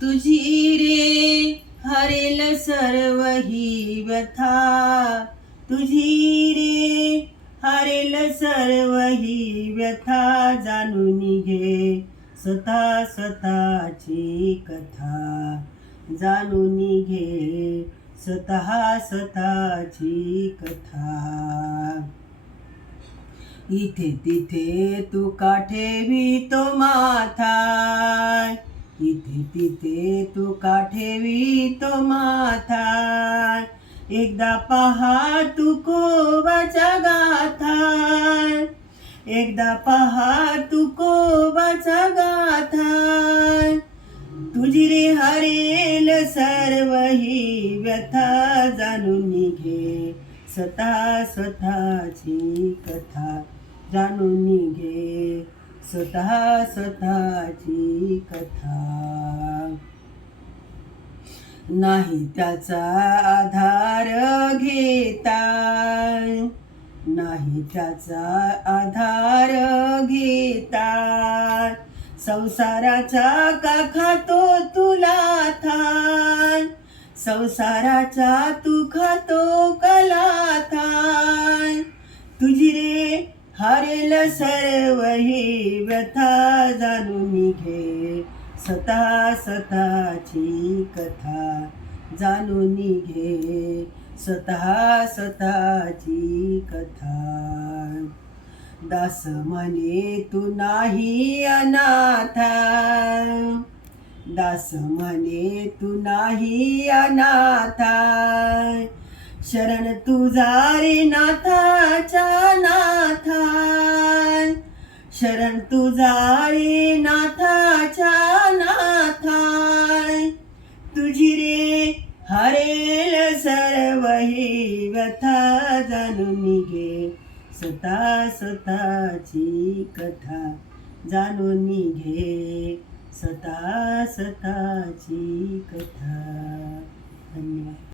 तुझी रे हरेल सर्व ही व्यथा, तुझी रे हरेल सर्व ही व्यथा, जाणून घे स्वतः स्वतःची कथा, जाणून घे स्वतः स्वतःची कथा. इथे तिथे तू का ठेवितो माथा, इथे तिथे तू का ठेवितो माथा, एकदा पहा तू कोबाच्या गाथा, एकदा पहा तू कोबाच्या गाथा. तुझी रे हरेल सर्व ही व्यथा, जाणून घे स्वतः स्वतःची कथा, जाणून घे स्वतः स्वतःची कथा. नाही त्याचा आधार घेता, नाही त्याचा आधार घेता, संसाराचा का खातो तुला थान, संसाराचा तू खातो कलाथा. तुझी रे हरेल सर्व ही व्यथा, जाणून घे स्वतः स्वतःची कथा, जाणून घे स्वतः स्वतःची कथा. दास म्हणे तू नाही अनाथा, दास म्हणे तू नाही अनाथा, शरण तुझा रे नाथाच्या नाथा, शरण तुझा रे नाथाच्या नाथा. तुझी रे हरेल सर्व ही व्यथा, जाणून घे स्वतः स्वतःची कथा, जाणून घे स्वतः स्वतःची कथा. धन्यवाद.